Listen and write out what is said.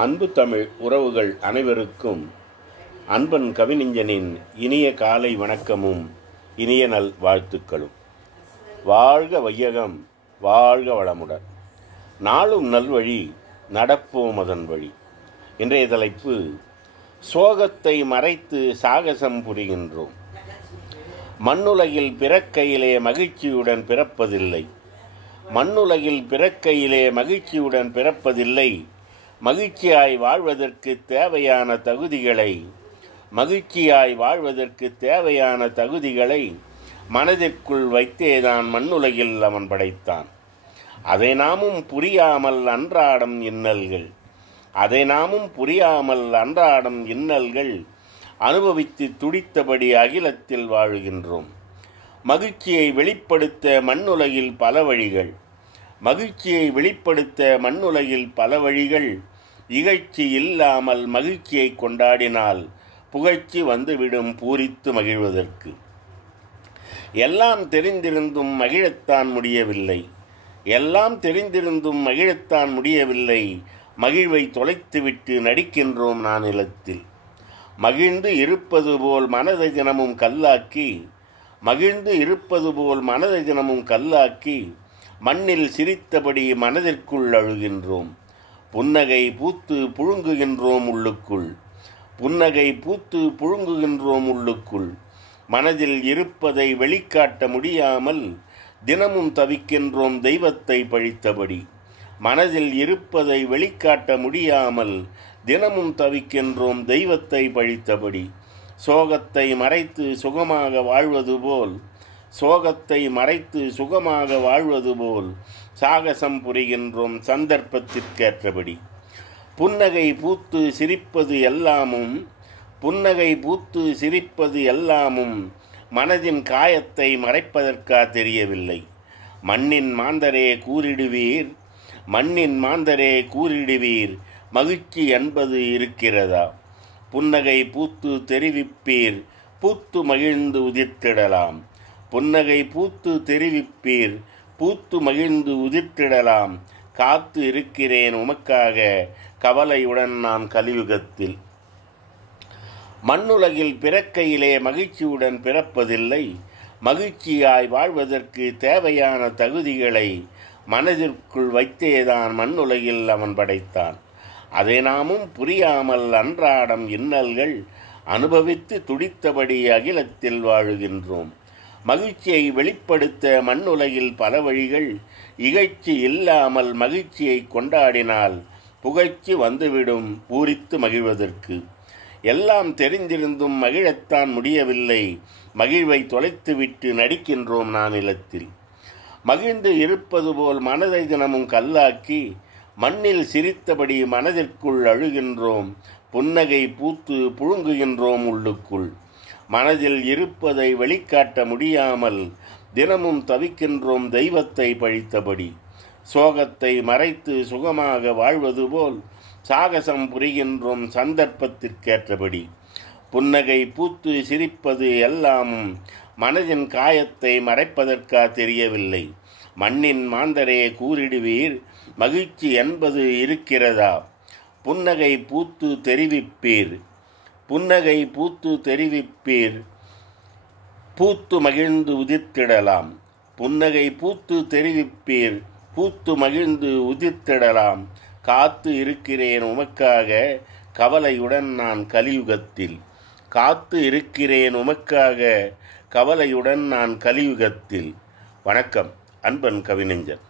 அன்பு தமிழ் உறவுகள் அனைவருக்கும் அன்பன் கவிஞனின் இனிய காலை வணக்கமும் இனிய நல் வாழ்த்துக்களும். வாழ்க வையகம், வாழ்க வளமுடன். நாளும் நல்வழி, நடப்போம் அதன் வழி. இன்றைய தலைப்பு, சோகத்தை மறைத்து சாகசம் புரிகின்றோம். மண்ணுலகில் பிறக்கையிலே மகிழ்ச்சியுடன் பிறப்பதில்லை. மண்ணுலகில் பிறக்கையிலே மகிழ்ச்சியுடன் பிறப்பதில்லை. மகிழ்ச்சியாய் வாழ்வதற்கு தேவையான தகுதிகளை மனதிற்குள் வைத்தேதான் மண்ணுலகில் அவன் படைத்தான். அதை நாமும் புரியாமல் அன்றாடம் இன்னல்கள் அனுபவித்து துடித்தபடி அகிலத்தில் வாழுகின்றோம். மகிழ்ச்சியை வெளிப்படுத்த மண்ணுலகில் பல வழிகள். இகழ்ச்சி இல்லாமல் மகிழ்ச்சியை கொண்டாடினால் புகழ்ச்சி வந்துவிடும் பூரித்து மகிழ்வதற்கு. எல்லாம் தெரிந்திருந்தும் மகிழத்தான் முடியவில்லை. மகிழ்வை தொலைத்துவிட்டு நடிக்கின்றோம் நானிலத்தில். மகிழ்ந்து இருப்பது போல் மனதை தினமும் கல்லாக்கி மண்ணில் சிரித்தபடி மனதிற்குள் அழுகின்றோம். புன்னகை பூத்து புழுங்குகின்றோம் உள்ளுக்குள். மனதில் இருப்பதை வெளிக்காட்ட முடியாமல் தினமும் தவிக்கின்றோம் தெய்வத்தை பழித்தபடி. சோகத்தை மறைத்து சுகமாக வாழ்வது போல் சாகசம் புரிகின்றோம் சந்தர்ப்பத்திற்கேற்றபடி. புன்னகை பூத்து சிரிப்பது எல்லாமும் மனதின் காயத்தை மறைப்பதற்கா தெரியவில்லை. மண்ணின் மாந்தரே கூறிடுவீர், மகிழ்ச்சி என்பது இருக்கிறதா? புன்னகை பூத்து தெரிவிப்பீர், பூத்து மகிழ்ந்து உதிர்த்திடலாம். காத்து இருக்கிறேன் உமக்காக, கவலையுடன் நான் கலியுகத்தில். மண்ணுலகில் பிறக்கையிலே மகிழ்ச்சியுடன் பிறப்பதில்லை. மகிழ்ச்சியாய் வாழ்வதற்கு தேவையான தகுதிகளை மனதிற்குள் வைத்தேதான் மண்ணுலகில் அவன் படைத்தான். அதை நாமும் புரியாமல் அன்றாடம் இன்னல்கள் அனுபவித்து துடித்தபடி அகிலத்தில் வாழுகின்றோம். மகிழ்ச்சியை வெளிப்படுத்த மண்ணுலகில் பல வழிகள். இகழ்ச்சி இல்லாமல் மகிழ்ச்சியை கொண்டாடினால் புகழ்ச்சி வந்துவிடும் பூரித்து மகிழ்வதற்கு. எல்லாம் தெரிந்திருந்தும் மகிழத்தான் முடியவில்லை. மகிழ்வை தொலைத்துவிட்டு நடிக்கின்றோம் நானிலத்தில். மகிழ்ந்து இருப்பது போல் மனதை தினமும் கல்லாக்கி மண்ணில் சிரித்தபடி மனதிற்குள் அழுகின்றோம். புன்னகை பூத்து புழுங்குகின்றோம் உள்ளுக்குள். மனதில் இருப்பதை வெளிக்காட்ட முடியாமல் தினமும் தவிக்கின்றோம் தெய்வத்தை பழித்தபடி. சோகத்தை மறைத்து சுகமாக வாழ்வது போல் சாகசம் புரிகின்றோம் சந்தர்ப்பத்திற்கேற்றபடி. புன்னகை பூத்து சிரிப்பது எல்லாமும் மனதின் காயத்தை மறைப்பதற்கா தெரியவில்லை. மண்ணின் மாந்தரே கூறிடுவீர், மகிழ்ச்சி என்பது இருக்கிறதா? புன்னகை பூத்து தெரிவிப்பீர், பூத்து மகிழ்ந்து உதிர்த்திடலாம். காத்து இருக்கிறேன் உமக்காக, கவலையுடன் நான் கலியுகத்தில். வணக்கம். அன்பன் கவிஞன்.